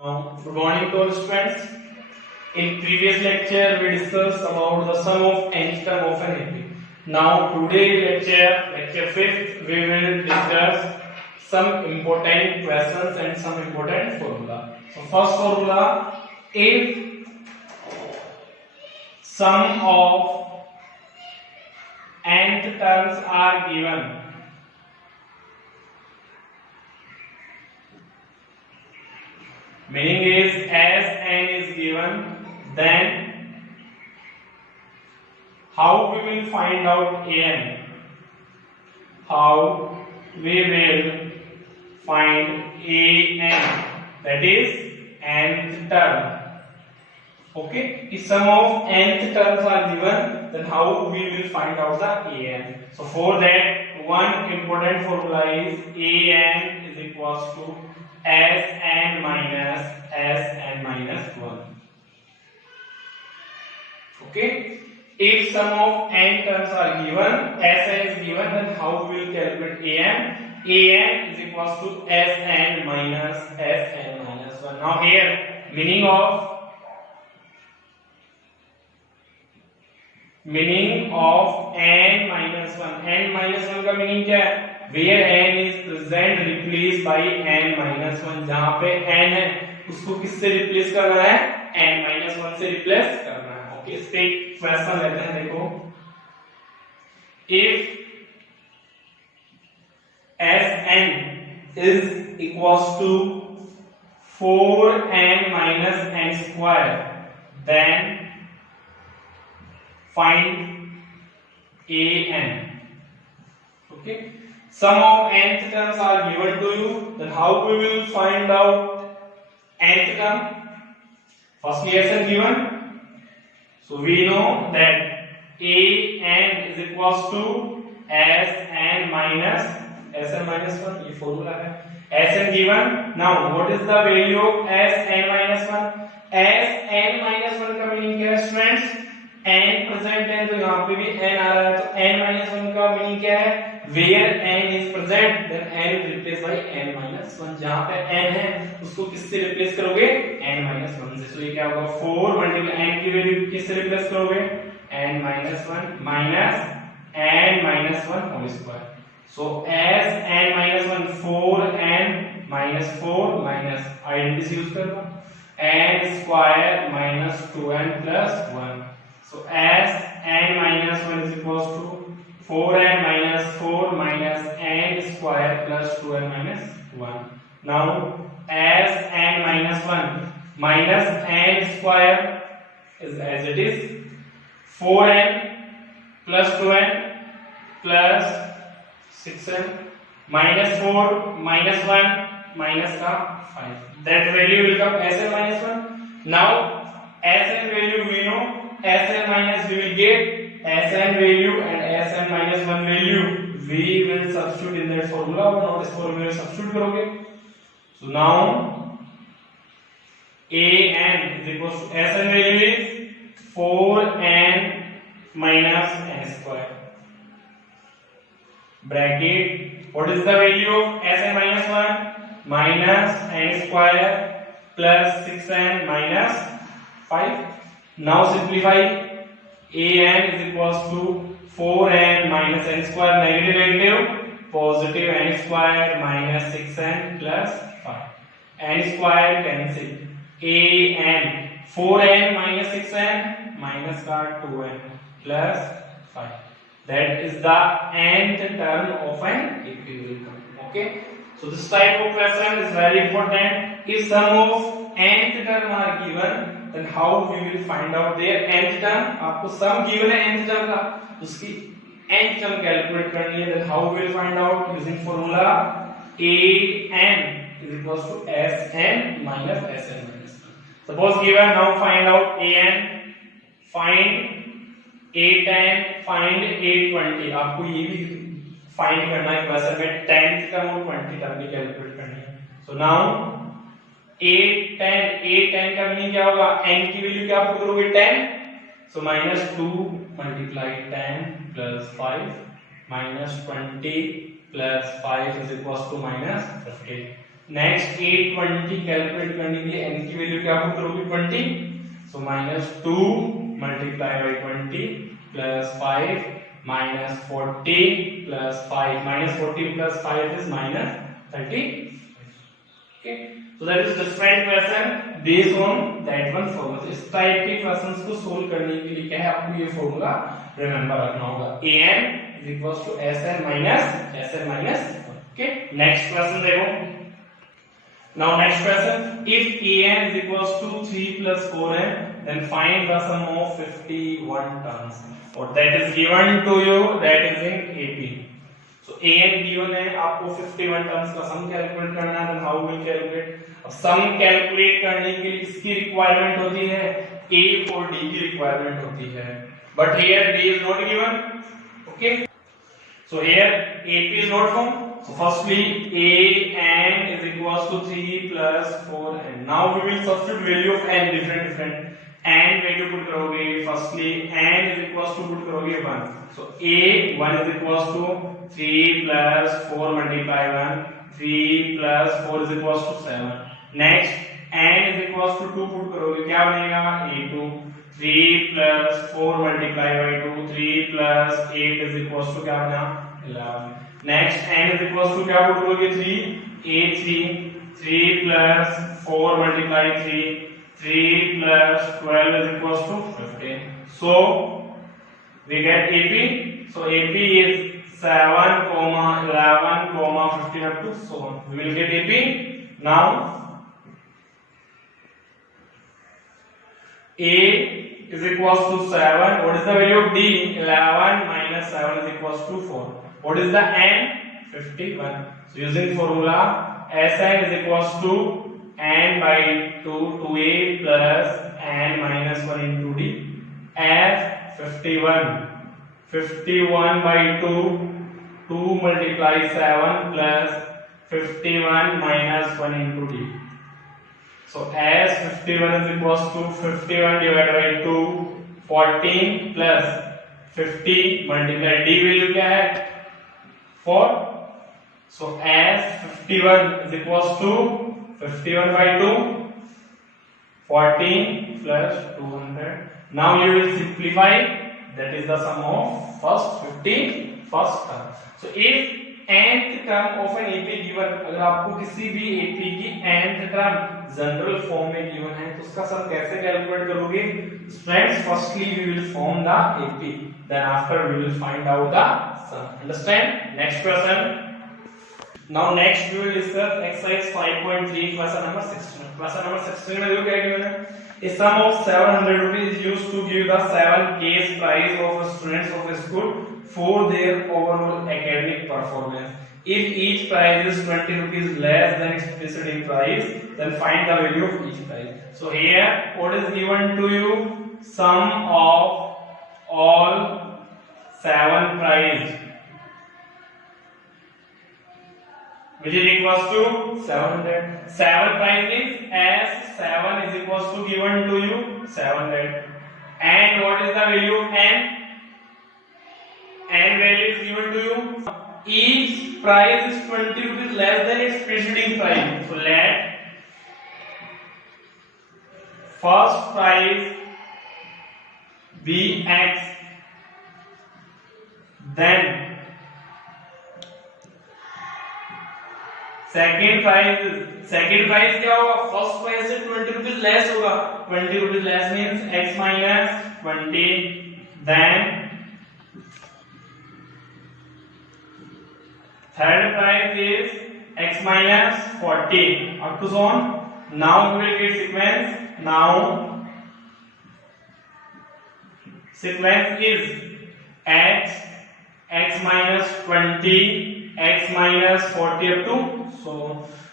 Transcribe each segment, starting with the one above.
Good morning to all students. In previous lecture, we discussed about the sum of nth term of an AP. Now, today lecture 5th, we will discuss some important questions and some important formula. So, first formula: if sum of nth terms are given, meaning is as n is given, then how we will find out an? How we will find an? That is nth term. Okay, if some of nth terms are given, then how we will find out the an? So for that, one important formula is an is equals to Sn minus 1. Okay, if sum of n terms are given, Sn is given, then how we will calculate an? An is equals to Sn minus 1. Now here, meaning of n minus 1. n minus 1 का meaning क्या है? Where n is present replace by n minus 1. जहां पे n है उसको किससे replace करना है? n minus 1 से रिप्लेस करना है. ओके, इस पे क्वेश्चन लेते हैं. देखो, if Sn is equals to 4n minus n square, then find an. Okay, sum of nth terms are given to you, then how we will find out nth term? Firstly, Sn given, so we know that an is equals to Sn minus 1. ये formula है. Sn given. Now what is the value of Sn minus 1? Sn minus 1 का meaning क्या है students? n present है तो यहाँ पे भी n आ रहा है, तो n minus 1 का मीनिंग क्या है? Where n is present, then n replaced by n minus 1. जहाँ पे n है उसको किससे रिप्लेस करोगे? n minus 1 से. तो ये क्या होगा? 4 मल्टीप्लाई n की वैल्यू किससे रिप्लेस करोगे? n minus 1 minus n minus 1 whole square. So as n minus 1 4n minus 4 minus identity use करो, n square minus 2n plus 1. So as n minus 1 is equals to 4n minus 4 minus n square plus 2n minus 1. Now as n minus 1 minus n square is as it is 4n plus 2n plus 6n minus 4 minus 1 minus का 5. That value will come Sn minus 1. Now Sn value we know, Sn minus we will get Sn value and Sn minus 1 value we will substitute in that formula, or not इस formula में substitute करोगे. So now an is equals to Sn value is 4n minus n square bracket. What is the value of Sn minus 1? Minus n square plus 6n minus 5. Now simplify. An is equals to 4n minus n square, negative positive n square minus 6n plus 5. n square cancel. An 4n minus 6n minus का 2n plus 5. That is the nth term of an equilibrium. Okay, so this type of question is very important. If sum of nth term are given, then how we will find out their nth term? आपको sum given है nth term का, उसकी nth term calculate करनी है. Then how we will find out? Using formula an is equals to Sn minus Sn minus 1. Suppose given, now find out an, find 810, find 820. आपको ये भी find करना है क्वेश्चन में 10th टर्म और 20 term भी कैलकुलेट करनी है. सो नाउ 810 का मीनिंग क्या होगा? n की वैल्यू क्या आप करोगे? 10. सो minus 2 multiply 10 plus 5 minus 20 plus 5 is equals to minus 15. Next A20 calculate करने के लिए n की वैल्यू क्या पुट करोगे 20, सो -2 multiply by 20 plus 5 -40 plus 5 -40 plus 5 is -30. Okay, so that is different question based on that one formula. इस type के questions को solve करने के लिए क्या है, आपको ये फॉर्मूला रिमेंबर रखना होगा. an is equals to sn minus. Okay, next question देखो. Now next question, if an is equals to 3 plus 4n, then find the sum of 51 terms. Or that is given to you, that is in AP. So an given है, आपको 51 terms का sum calculate करना है. then how will calculate? अब sum calculate करने के लिए किसकी रिक्वायरमेंट होती है, a और d की रिक्वायरमेंट होती है. But here d is not given. Okay, so here AP is not formed. So firstly an is equals to 3 plus 4n. Now we will substitute value of n different. n value put करोगे, firstly n is equals to put करोगे 1. So a1 is equals to 3 plus 4 multiply 1, 3 plus 4 is equals to 7. Next n is equals to 2 put करोगे, क्या बनेगा a2, 3 plus 4 multiply by 2, 3 plus 8 is equals to क्या बना 11. Next n is equals to क्या put करोगे 3, a3, 3 plus 4 multiply 3, 3 plus 12 is equals to 15. So we get AP. So AP is 7, 11, 15 up to so on. We will get AP. Now A is equals to 7. What is the value of D? 11 minus 7 is equals to 4. What is the n? 51. So using formula Sn is equals to n by 2 2a plus n minus 1 into d as 51 by 2 multiply 7 plus 51 minus 1 into d. So as 51 is equals to 51 divided by 2 14 plus 50 multiply d value क्या है 4. So as 51 is equals to 51 by 2 14 plus 200. Now you will simplify, that is the sum of first term. So if nth term of an AP given, अगर आपको किसी भी AP की nth term general form में given है तो उसका sum कैसे कैलकुलेट करोगे students. Firstly we will form the AP, then after we will find out the sum. Understand? Next question. Now next we will discuss exercise 5.3 question number 16. Question number 16 में जो क्या given है, a sum of 700 rupees is used to give the 7 case prize of students of a school for their overall academic performance. If each prize is 20 rupees less than its preceding price, then find the value of each prize. So here what is given to you, sum of all 7 prize which is equals to 700. 7 prize is as 7 is equals to given to you 700. And what is the value of n? N value is given to you. Each price is 20 rupees less than its preceding price. So let first price be x, then second price क्या होगा, first price से 20 rupees less होगा. 20 rupees less means x minus 20, then third price is x minus 40 up to so on. Now we will get sequence. Now sequence is x minus 20, x minus 40 up to. So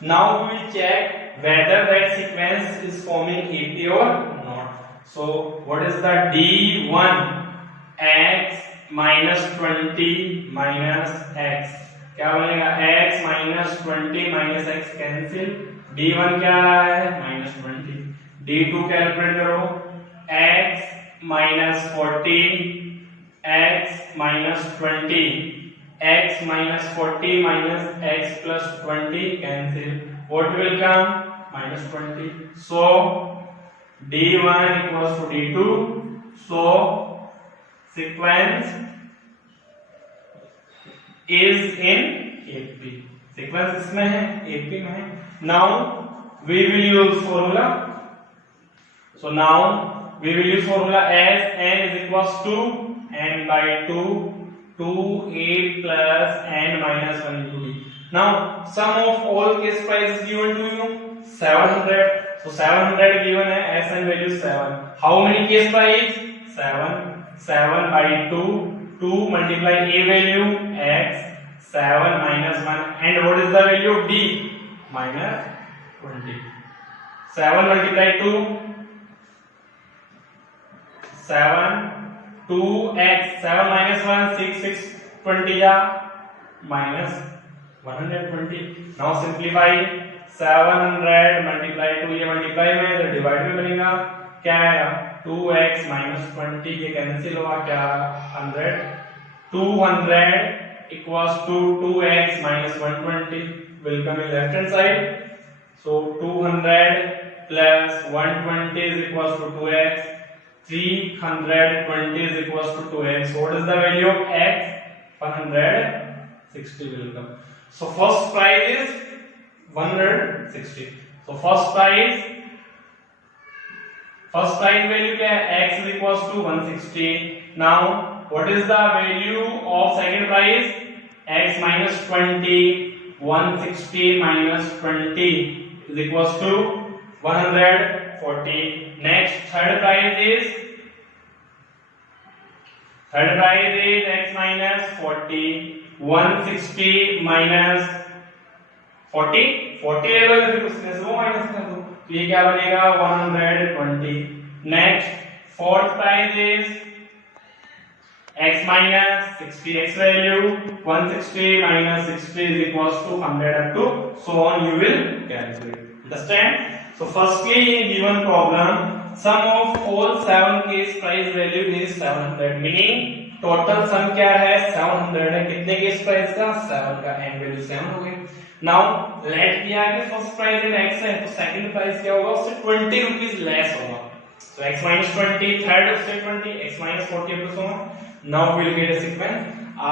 now we will check whether that sequence is forming AP or not. So what is the D1? X minus 20 minus x. क्या बनेगा, x minus 20 minus x cancel. D1 क्या है -20. D2 calculate करो, x minus 40 x minus 20, x minus 40 minus x plus 20 cancel. what will come? Minus 20. So D1 equals to D2. So sequence is in AP. Sequence इसमें है, AP में है. Now we will use formula. So now we will use formula as n is equals to n by 2 2a plus n minus 1 into d. Now sum of all case price is given to you 700. So 700 given है, Sn value 7. How many case price? 7. 7 by 2 2 multiply a value x 7 minus 1 and what is the value of d? Minus 20. 7 multiply 2 7 2x 7 minus 1 6 6 20 या minus 120. Now simplify 700 multiply 2 ये multiply में तो divide में बनेगा क्या आएगा 2x minus 20 ये cancel होगा क्या 100 200 equals to 2x minus 120 will come in left hand side. So 200 plus 120 is equals to 2x. 320 is equals to 2x. What is the value of x? 160 will come. So first price is 160. So first price value क्या है? X is equals to 160. Now what is the value of second price? X minus 20. 160 minus 20 is equals to 140. Next third price is x minus 40. 160 minus 40 ले लो फिर उसमें से वो minus कर दो तो ये क्या बनेगा 120. Next fourth price is x minus 60. X value 160 minus 60 is equals to 100 up to so on you will calculate. Understand? So firstly given problem sum of all 7 case price value is 700 meaning total sum क्या है 700 है. कितने case price का 7 का n value 7 हो गई. Now let दिया है कि फर्स्ट प्राइस इन x है तो सेकंड प्राइस क्या होगा उससे 20 रुपीस लेस होगा. So x minus 20 third उससे 20 x minus 40 plus होगा. Now we will get a sequence.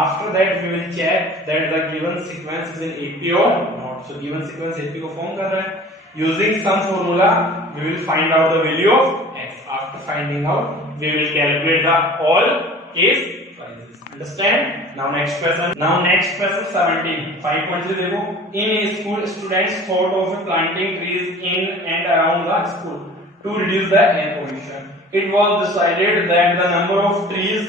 After that we will check that the given sequence is in AP or not. So given sequence AP को form कर रहा है. Using some formula we will find out the value of x. After finding out we will calculate the all case prices. Understand? Now next question 17. 5.3 देखो. In a school students thought of planting trees in and around the school to reduce the air pollution. It was decided that the number of trees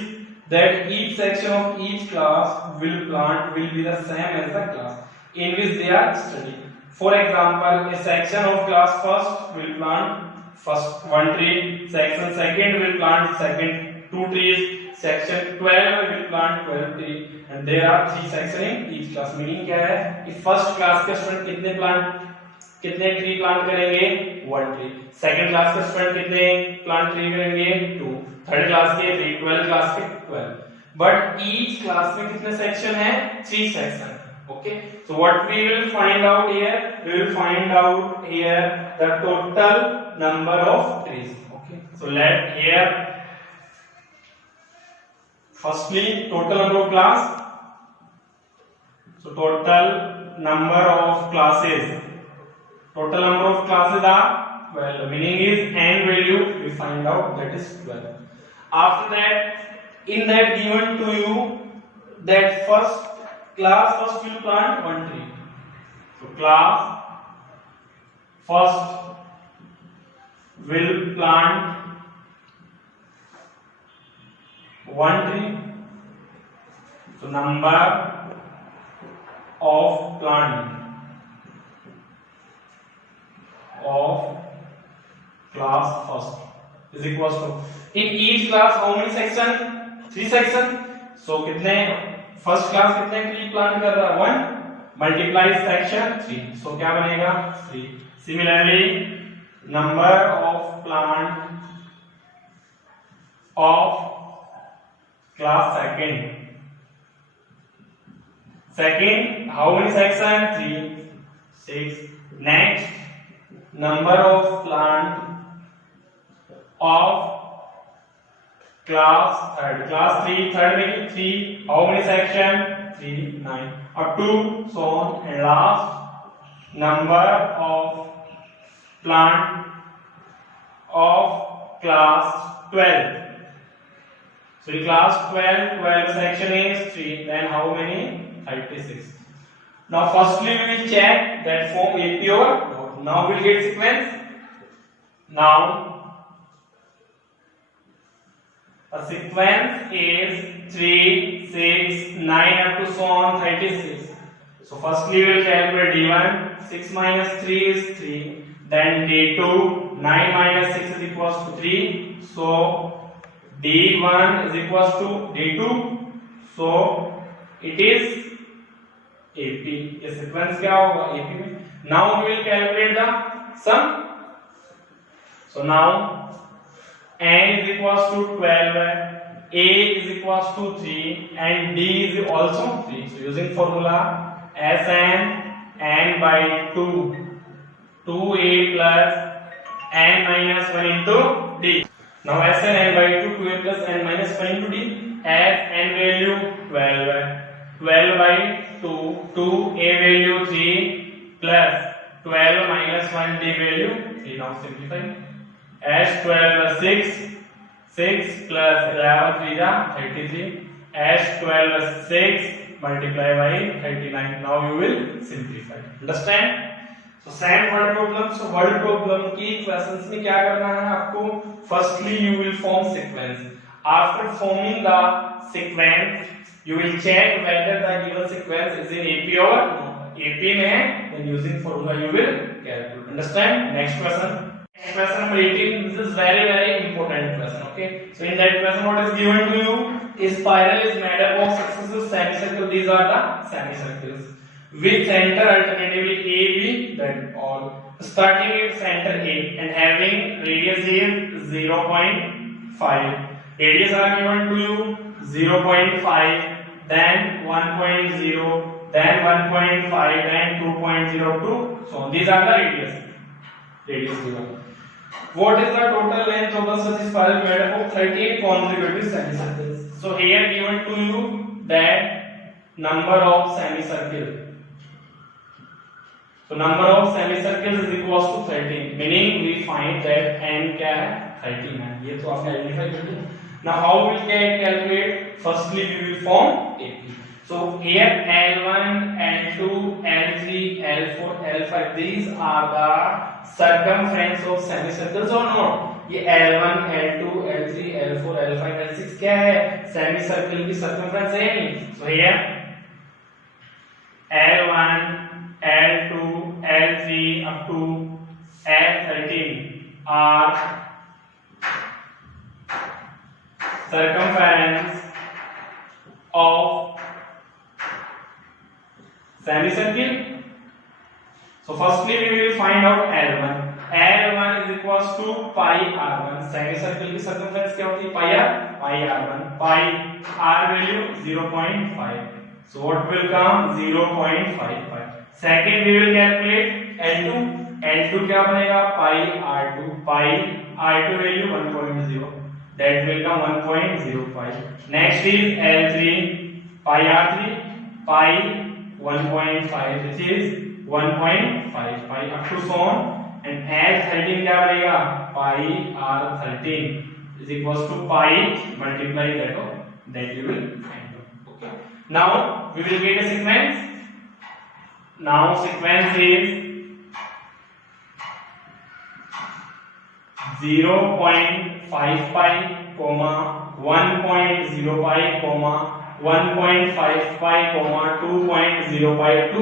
that each section of each class will plant will be the same as the class in which they are studying. For example, a section of class first will plant first 1 tree, section second will plant second 2 trees, section 12 will plant 12 trees, and there are 3 sections in each class. Meaning क्या है कि first class के student कितने tree plant करेंगे 1 tree. Second class के student कितने plant tree करेंगे 2. Third class के 3. 12 क्लास के 12. बट ईच क्लास में कितने सेक्शन है 3 section. Okay so what we will find out here we will find out here the total number of trees. Okay so let here firstly total number of class. So total number of classes are 12. Meaning is n value we find out that is 12. After that in that given to you that class first will plant 1 tree. So class first will plant 1 tree. So number of plant of class first is equals to in each class how many section 3 section. So कितने first class कितने tree plant कर रहा है 1 multiply section 3. So क्या बनेगा 3. Similarly number of plant of class second how many section 3 6 Next, number of plant of class third. Class 3, third meaning 3. How many section? 3, 9. Up to so on. And last, number of plant of class 12. So in class 12 section is 3. Then how many? 36. Now firstly we will check that form AP or not. Now we will get sequence. Now a sequence is 3, 6, 9 up to so on 36. So firstly we will calculate D1. 6 minus 3 is 3. Then D2. 9 minus 6 is equals to 3. So D1 is equals to D2. So it is AP. ये sequence क्या होगा AP में? Now we will calculate the sum. So now N is equals to 12, A is equals to 3, and D is also 3. So using formula Sn n by 2, 2A plus n minus 1 into D. Now Sn n by 2, 2A plus n minus 1 into D. As n value 12, 12 by 2, 2A value 3 plus 12 minus 1 D value 3. Now simplify. As 12 6, 6 plus 11 3 is 33. As 12 6 multiply by 39. Now you will simplify. Understand? So same word problem. So word problem की questions में क्या करना है आपको? Firstly you will form sequence. After forming the sequence, you will check whether the given sequence is in AP or no. AP में then using formula you will calculate. Understand? Next question. Question number 18. This is very important question. Okay. So in that question, what is given to you? A spiral is made up of successive semicircles. These are the semicircles with center alternatively A, B, that all. Starting with center A and having radius is 0.5. Radius are given to you 0.5, then 1.0, then 1.5, then 2.02. So these are the radius given. What is the total length of the such spiral made up of 13 consecutive semicircles? So here given to you that number of semicircles. So number of semicircles is equals to 13. Meaning we find that n क्या है 13 है. ये तो आपने identify कर लिया. Now how we can calculate? Firstly we will form AP. So here L1, L2, L3, L4, L5. These are the circumference of semicircles or not? ये L1, L2, L3, L4, L5, L6 क्या है? Semicircle की circumference है नहीं. So here L1, L2, L3 up to L13 are circumference of semicircle. So firstly we will find out L1. L1 is equals to pi r1. Semicircle की circumference क्या होती है? pi r1. Pi r value 0.5. So what will come? 0.55. Second we will calculate L2. L2 क्या बनेगा? pi r2. Pi r2 value 1.0. That will come 1.05. Next is L3. Pi r3. Pi 1.5, which is 1.55 up to so on. And L13 क्या बनेगा? Pi r13 is equals to pi multiply that you will find out. Okay. Now we will get a sequence. Now sequence is 0.5 pi, 1.0 pi, 1.5 pi, 2.0 pi to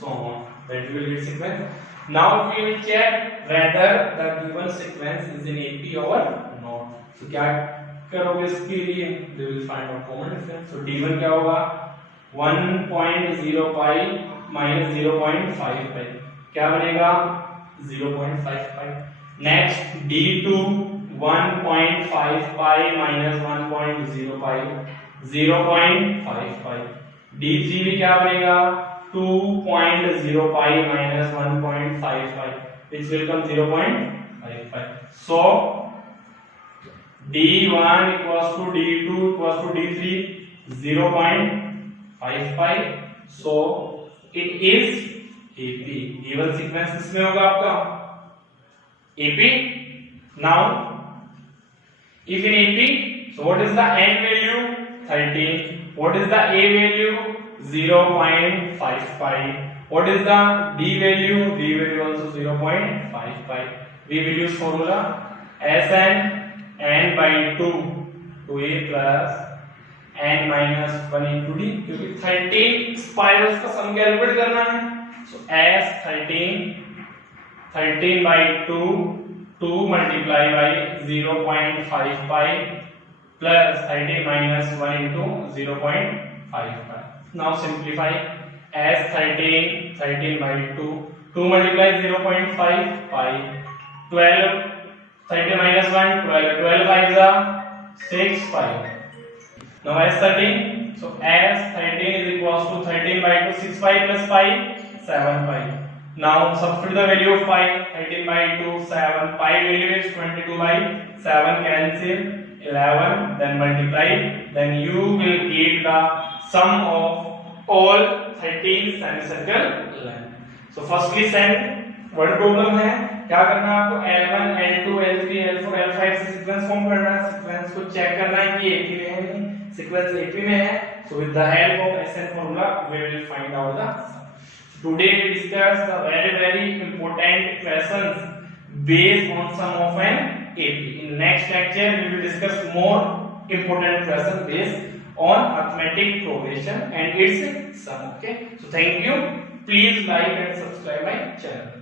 so on. That will get sequence. Now we will check whether the given sequence is in AP or not. So क्या करोगे इसके लिए? They will find out common difference. So D1 क्या होगा? 1.0 pi minus 0.5 pi. क्या बनेगा? 0.5 pi. Next D2 1.5 pi minus 1.0 pi 0.5 pi. D3 भी क्या बनेगा? 2.05 minus 1.55, which will come 0.55. So D1 equals to D2 equals to D3 0.55. So it is AP. D1 sequence किसमें होगा आपका? AP. Now if in AP, so what is the N value? 13. What is the A value? 0.55. What is the D value? D value also 0.55. We will use formula Sn n by 2 to A plus n minus 1 into D, क्योंकि 13 spirals का सम calculate करना है. So S 13 by 2 multiply by 0.55 plus 13 minus 1 into 0.55. Now simplify. S 13 by 2 multiply 0.55, 12, 13 minus 1, 12 5 is 6 5. Now S13, so S13 is equals to 13 by 2, 6 5 plus 5, 7 5. Now substitute the value of 5, 13 by 2, 7, 5 value is 22 by 7, cancel, 11, then multiply, then you will get the sum of all 13 semicircle length. So firstly send word problem है, क्या करना है आपको? L1, L2, L3, L4, L5 से sequence form करना है. Sequence को check करना है कि AP में है नहीं. सीक्वेंस AP में है, so with the help of SN formula we will find out the sum. Today we discuss the very important questions based on sum of an AP. In next lecture we will discuss more important questions based on arithmetic progression and its sum. Okay, so thank you. Please like and subscribe my channel.